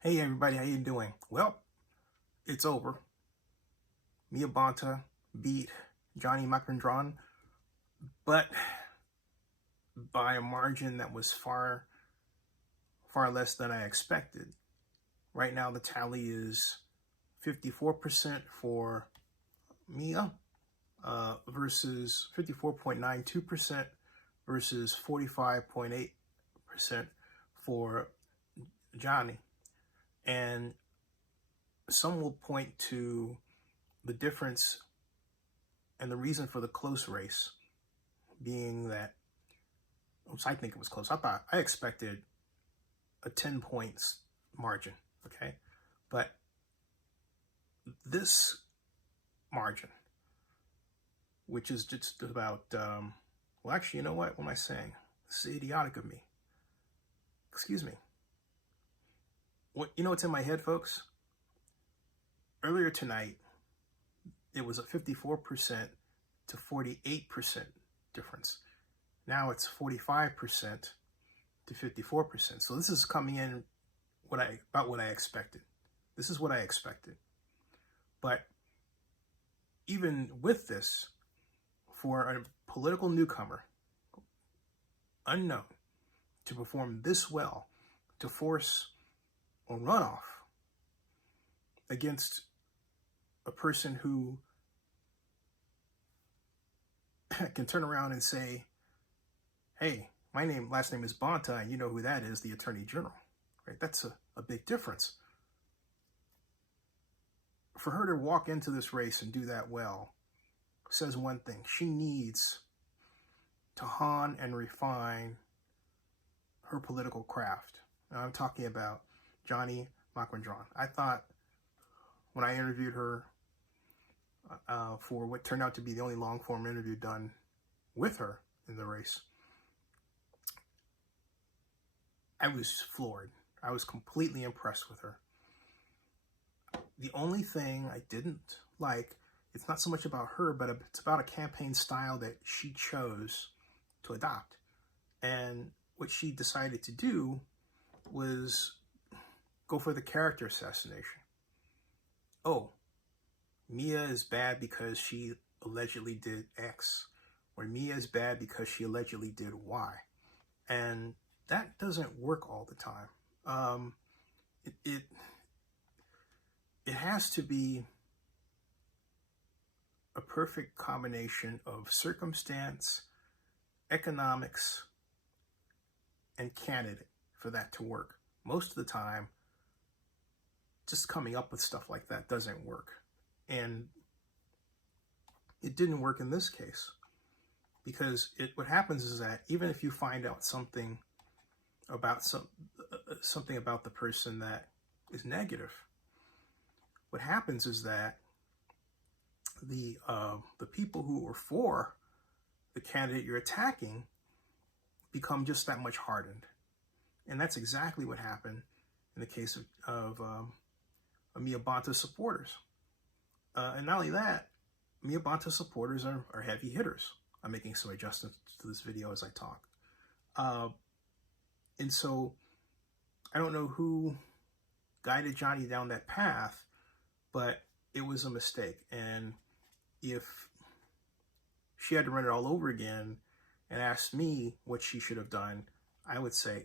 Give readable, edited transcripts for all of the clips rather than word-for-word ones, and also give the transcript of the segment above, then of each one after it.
Hey everybody, how you doing? Well, it's over. Mia Bonta beat Janani Machandran, but by a margin that was far, far less than I expected. Right now, the tally is 54% for Mia versus 54.92% versus 45.8% for Johnny. And some will point to the difference and the reason for the close race being that, I think it was close. I expected a 10 points margin, okay? But this margin, which is just about, well, actually, you know what am I saying? This is idiotic of me. Excuse me. You know what's in my head, folks? Earlier tonight, it was a 54% to 48% difference. Now it's 45% to 54%. So this is coming in about what I expected. This is what I expected. But even with this, for a political newcomer, unknown, to perform this well, to force a runoff against a person who can turn around and say, hey, my last name is Bonta, and you know who that is, the Attorney General, right? That's a big difference. For her to walk into this race and do that well says one thing. She needs to hone and refine her political craft. Now, I'm talking about Janani Machandran. I thought when I interviewed her for what turned out to be the only long-form interview done with her in the race, I was floored. I was completely impressed with her. The only thing I didn't like, it's not so much about her, but it's about a campaign style that she chose to adopt. And what she decided to do was go for the character assassination. Oh, Mia is bad because she allegedly did X, or Mia is bad because she allegedly did Y. And that doesn't work all the time. It has to be a perfect combination of circumstance, economics, and candidate for that to work. Most of the time, just coming up with stuff like that doesn't work. And it didn't work in this case, because what happens is that even if you find out something about something about the person that is negative, what happens is that the people who are for the candidate you're attacking become just that much hardened. And that's exactly what happened in the case of Mia Bonta's supporters. And not only that, Mia Bonta's supporters are heavy hitters. I'm making some adjustments to this video as I talk. And so I don't know who guided Johnny down that path, but it was a mistake. And if she had to run it all over again and ask me what she should have done, I would say,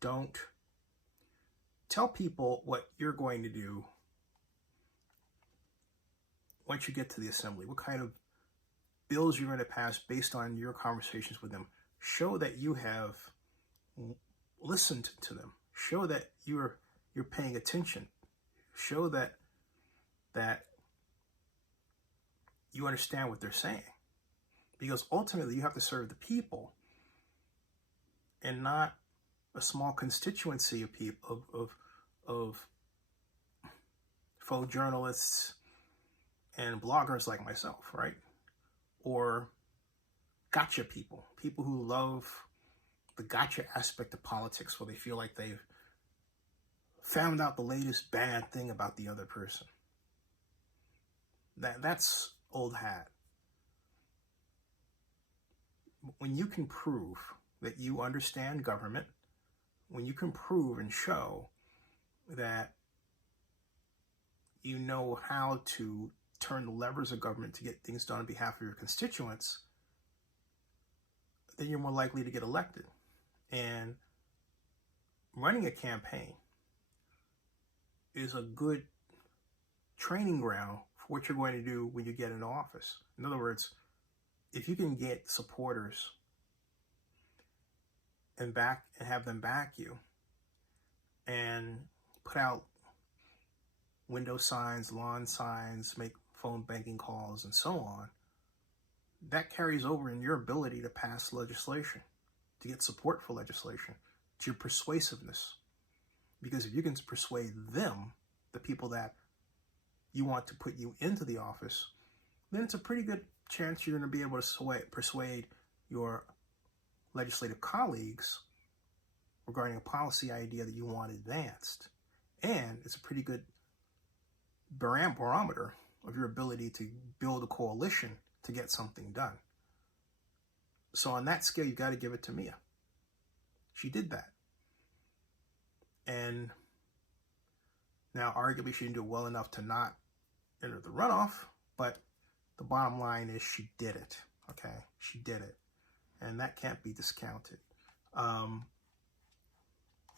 don't tell people what you're going to do once you get to the assembly, what kind of bills you're going to pass based on your conversations with them. Show that you have listened to them. Show that you're paying attention. Show that you understand what they're saying. Because ultimately you have to serve the people and not a small constituency of people, of faux journalists and bloggers like myself, right? Or gotcha people who love the gotcha aspect of politics, where they feel like they've found out the latest bad thing about the other person. That's old hat. When you can prove that you understand government, when you can prove and show that you know how to turn the levers of government to get things done on behalf of your constituents, then you're more likely to get elected. And running a campaign is a good training ground for what you're going to do when you get into office. In other words, if you can get supporters and have them back you and put out window signs, lawn signs, make phone banking calls, and so on, that carries over in your ability to pass legislation, to get support for legislation, to your persuasiveness. Because if you can persuade them, the people that you want to put you into the office, then it's a pretty good chance you're going to be able to persuade your legislative colleagues regarding a policy idea that you want advanced. And it's a pretty good barometer of your ability to build a coalition to get something done. So on that scale, you got to give it to Mia. She did that. And now arguably she didn't do well enough to not enter the runoff, but the bottom line is she did it. Okay, she did it. And that can't be discounted.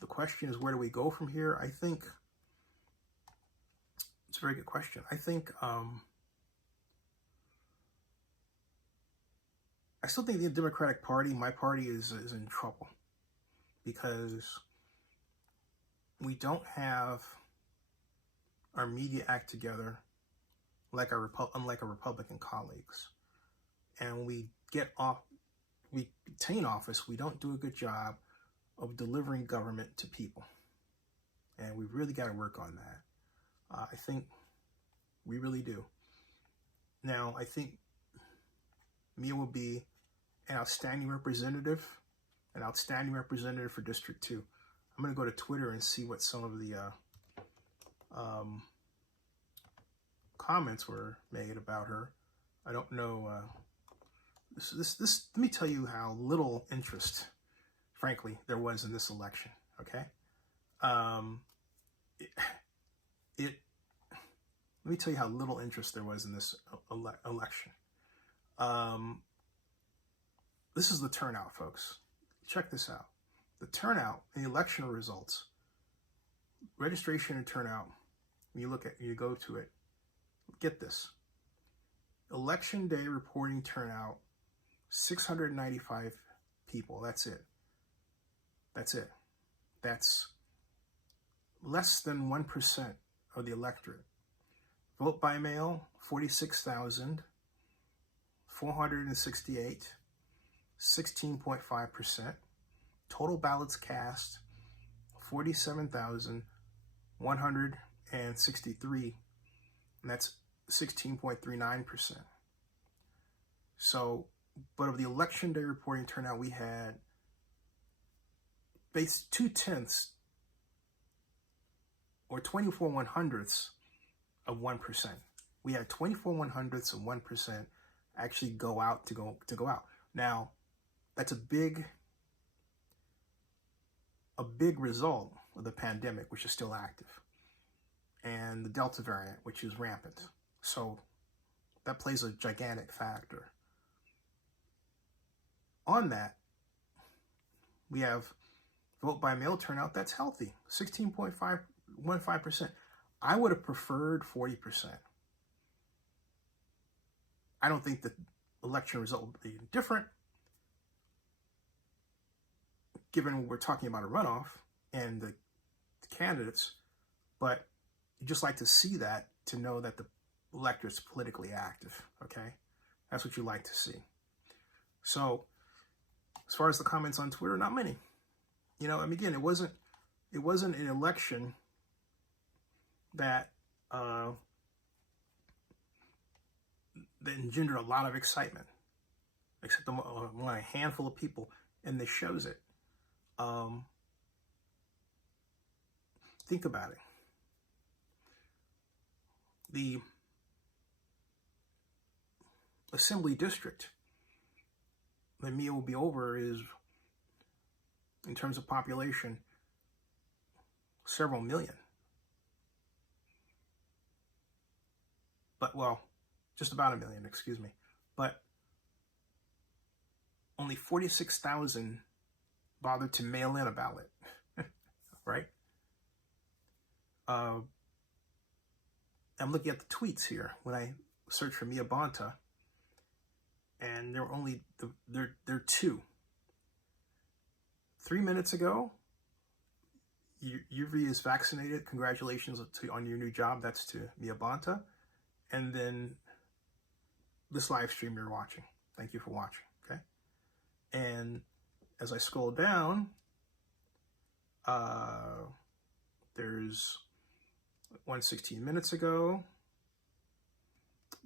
The question is, where do we go from here? I think it's a very good question. I think I still think the Democratic Party, my party, is in trouble because we don't have our media act together like unlike our Republican colleagues. And when we obtain office, we don't do a good job of delivering government to people. And we really got to work on that. I think we really do. Now, I think Mia will be an outstanding representative for District 2. I'm going to go to Twitter and see what some of the comments were made about her. I don't know. This. Let me tell you how little interest, frankly, there was in this election. Okay. Let me tell you how little interest there was in this election. This is the turnout, folks. Check this out. The turnout in the election results, registration and turnout, when you go to it, get this. Election day reporting turnout, 695 people. That's it. That's less than 1% of the electorate. Vote by mail, 46,468, 16.5%. Total ballots cast, 47,163, and that's 16.39%. So, but of the election day reporting turnout, we had 2/10 or 24/100ths of 1%. We had 24/100ths of 1% actually go out to go out. Now, that's a big result of the pandemic, which is still active, and the Delta variant, which is rampant. So that plays a gigantic factor. On that, we have vote by mail turnout that's healthy, 16.15%. I would have preferred 40%. I don't think the election result would be different, given we're talking about a runoff and the candidates, but you just like to see that to know that the electorate's politically active, okay? That's what you like to see. So, as far as the comments on Twitter, not many. I mean, again, it wasn't an election that engendered a lot of excitement, except among a handful of people, and this shows it. Think about it. The assembly district that Mia will be over is, in terms of population, several million. but, well, just about 1 million, excuse me. But only 46,000 bothered to mail in a ballot, right? I'm looking at the tweets here when I search for Mia Bonta, and there were only, there are 2. 3 minutes ago, UV is vaccinated. Congratulations on your new job. That's to Mia Bonta. And then this live stream you're watching. Thank you for watching. Okay. And as I scroll down, there's one 16 minutes ago.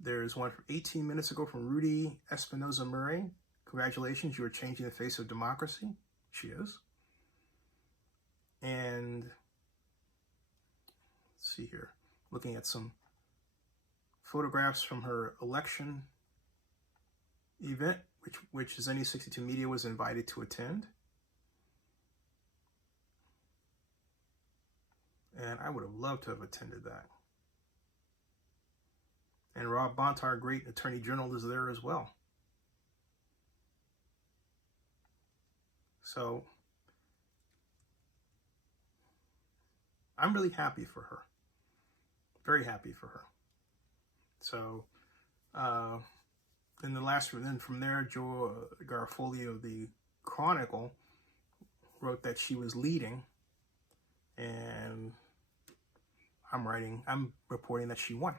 There's one from 18 minutes ago from Rudy Espinoza Murray. Congratulations, you are changing the face of democracy. She is. And let's see here, looking at some photographs from her election event, which Zenny 62 Media was invited to attend. And I would have loved to have attended that. And Rob Bonta, our great Attorney General, is there as well. So I'm really happy for her. Very happy for her. So then from there, Joe Garofoli of the Chronicle wrote that she was leading, and I'm reporting that she won.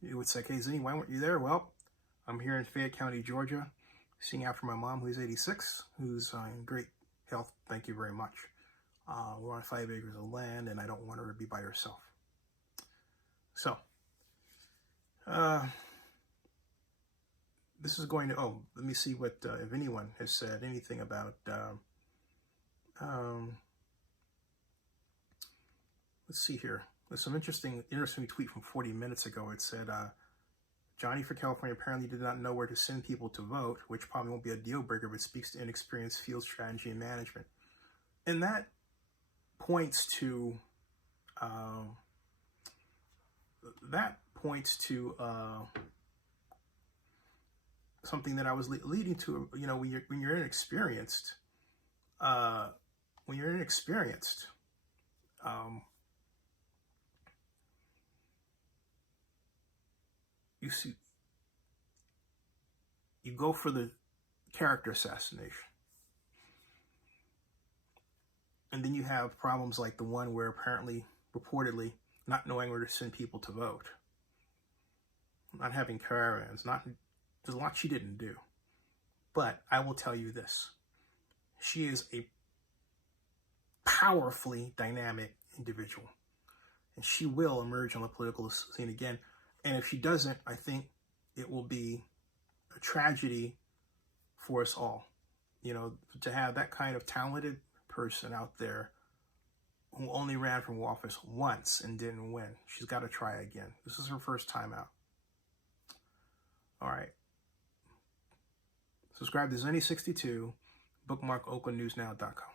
You would say, hey, Zinni, why weren't you there? Well, I'm here in Fayette County, Georgia, seeing after my mom, who's 86, who's in great health. Thank you very much. We're on 5 acres of land, and I don't want her to be by herself. So, this is going to, let me see what, if anyone has said anything about, let's see here. There's some interesting tweet from 40 minutes ago. It said, Johnny for California apparently did not know where to send people to vote, which probably won't be a deal breaker, but speaks to inexperienced field strategy and management. And that points to, something that I was leading to. You know, when you're inexperienced, you go for the character assassination. And then you have problems like the one where reportedly, not knowing where to send people to vote. Not having caravans, there's a lot she didn't do. But I will tell you this. She is a powerfully dynamic individual. And she will emerge on the political scene again. And if she doesn't, I think it will be a tragedy for us all. You know, to have that kind of talented person out there who only ran for office once and didn't win. She's got to try again. This is her first time out. All right. Subscribe to Zenny62, bookmark oaklandnewsnow.com.